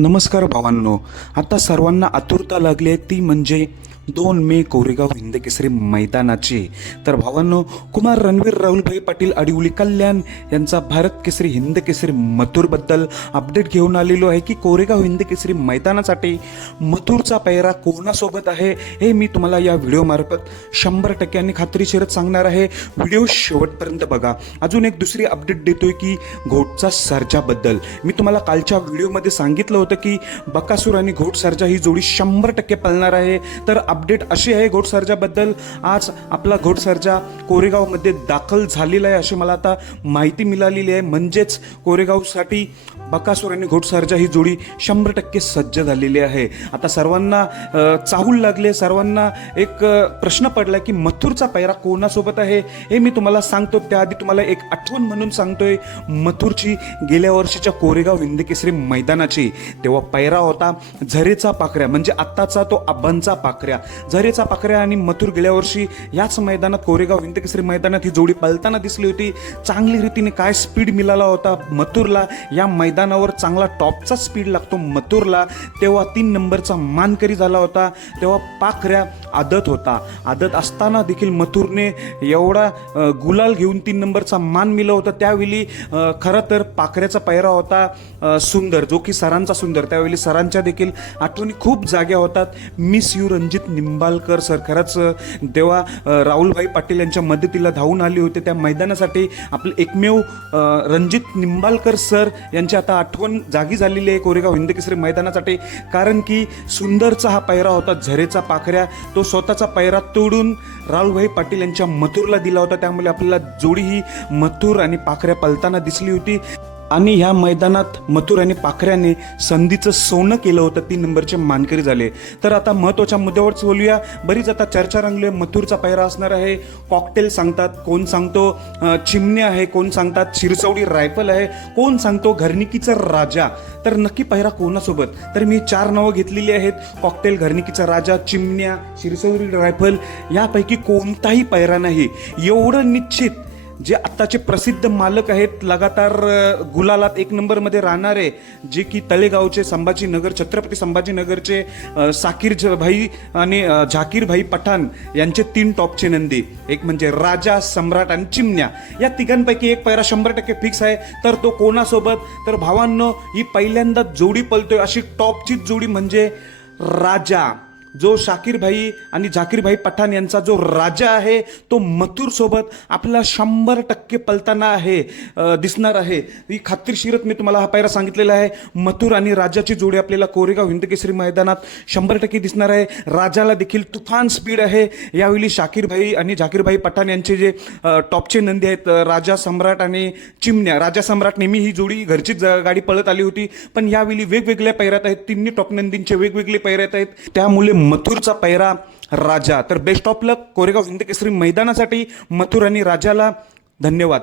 नमस्कार भावांनो. आता सर्वांना आतुरता लागली आहे. ती म्हणजे दोन मे कोरेगाव हिंदकेसरी मैदानाचे. तर भावांनो कुमार रणवीर राहुलभाई पाटील अडिवली कल्याण यांचा भारत केसरी हिंदकेसरी मथुरबद्दल अपडेट घेऊन आलेलो आहे की कोरेगाव हिंद केसरी मैदानासाठी मथुरचा पैरा कोणासोबत आहे हे मी तुम्हाला या व्हिडिओमार्फत शंभर टक्क्यांनी खात्रीशीरच सांगणार आहे. व्हिडिओ शेवटपर्यंत बघा. अजून एक दुसरी अपडेट देतोय की घोटचा सर्जाबद्दल. मी तुम्हाला कालच्या व्हिडिओमध्ये सांगितलं होतं की बकासूर आणि घोट सर्जा ही जोडी शंभर टक्के पळणार आहे. तर अपडेट अशी आहे घोटसर्जाबद्दल आज आपला घोटसर्जा कोरेगावमध्ये दाखल झालेला आहे अशी मला आता माहिती मिळालेली आहे. म्हणजेच कोरेगावसाठी बकासूर आणि घोटसर्जा ही जोडी शंभर टक्के सज्ज झालेली आहे. आता सर्वांना चाहूल लागले सर्वांना एक प्रश्न पडला की मथुरचा पैरा कोणासोबत आहे? हे मी तुम्हाला सांगतो. त्याआधी तुम्हाला एक आठवण म्हणून सांगतोय. मथुरची गेल्या वर्षीच्या कोरेगाव हिंदकेसरी मैदानाची. तेव्हा पैरा होता झरेचा पाखऱ्या. म्हणजे आत्ताचा तो आबांचा पाखऱ्या. झरेचा पाखऱ्या आणि मथुर गेल्या वर्षी याच मैदानात कोरेगाव विंतकेसरी मैदानात ही जोडी पळताना दिसली होती. चांगली रीतीने काय स्पीड मिळाला होता मथुरला? या मैदानावर चांगला टॉपचा स्पीड लागतो मथुरला. तेव्हा तीन नंबरचा मानकरी झाला होता. तेव्हा पाखऱ्या आदत होता. आदत असताना देखील मथुरने एवढा गुलाल घेऊन तीन नंबरचा मान मिळवला होता. त्यावेळी खरं तर पाखऱ्याचा पैरा होता सुंदर जो की सरांचा सुंदर. त्यावेळी सरांच्या देखील आठवणी खूप जाग्या होतात. Miss you Ranjit Nimbalkar sir खरंच तेव्हा राहुलभाई पाटील यांच्या मदतीला धावून आले होते. त्या मैदानासाठी आपले एकमेव रणजित निंबालकर सर यांची आता आठवण जागी झालेली आहे कोरेगाव हिंद केसरी मैदानासाठी. कारण की सुंदरचा हा पैरा होता झरेचा पाखऱ्या. तो स्वतःचा पैरा तोडून राहुलभाई पाटील यांच्या मथुरला दिला होता. त्यामुळे आपल्याला जोडी ही मथुर आणि पाखऱ्या पलताना दिसली होती. आणि ह्या मैदानात मथुर आणि पाखऱ्याने संधीचं सोनं केलं होतं तीन नंबरचे मानकरी झाले. तर आता महत्त्वाच्या मुद्द्यावरच बोलूया. बरीच आता चर्चा रंगली आहे. मथुरचा पायरा असणार आहे. कॉकटेल सांगतात कोण सांगतो? अं, चिमणे आहे कोण सांगतात? शिरसवडी रायफल आहे. कोण सांगतो? घरनिकीचा राजा. तर नक्की पायरा कोणासोबत? तर मी चार नावं घेतलेली आहेत. कॉकटेल घरनिकीचा राजा चिमण्या शिरसवडी रायफल यापैकी कोणताही पायरा नाही. एवढं निश्चित जे आत्ताचे प्रसिद्ध मालक आहेत लगातार गुलालात एक नंबरमध्ये राहणारे जे की तळेगावचे संभाजीनगर छत्रपती संभाजीनगरचे साकीर भाई आणि झाकीर भाई पठाण यांचे तीन टॉपचे नंदी. एक म्हणजे राजा सम्राट आणि चिमण्या. या तिघांपैकी एक पैरा शंभर टक्के फिक्स आहे तर तो कोणासोबत? तर भावांनो ही पहिल्यांदा जोडी पलतोय अशी टॉपचीच जोडी म्हणजे राजा. जो शाकीरभाई आणि झाकीरभाई पठाण यांचा जो राजा आहे तो मथुरसोबत आपला शंभर टक्के पलताना आहे दिसणार आहे. ही खात्रीशीरत मी तुम्हाला हा पायरा सांगितलेला आहे. मथुर आणि राजाची जोडी आपल्याला कोरेगाव हिंदकेसरी मैदानात शंभर टक्के दिसणार आहे. राजाला देखील तुफान स्पीड आहे. यावेळी शाकीरभाई आणि झाकीरभाई पठाण यांचे जे टॉपचे नंदी आहेत राजा सम्राट आणि चिमण्या राजा सम्राट नेहमी ही जोडी घरचीच गाडी पळत आली होती. पण यावेळी वेगवेगळ्या पैऱ्यात आहेत. तिन्ही टॉप नंदींचे वेगवेगळे पैऱ्यात आहेत. त्यामुळे मथुरचा पैरा राजा. तर best of luck Koregaon Hind Kesari मैदानासाठी Mathur आणि राजाला धन्यवाद.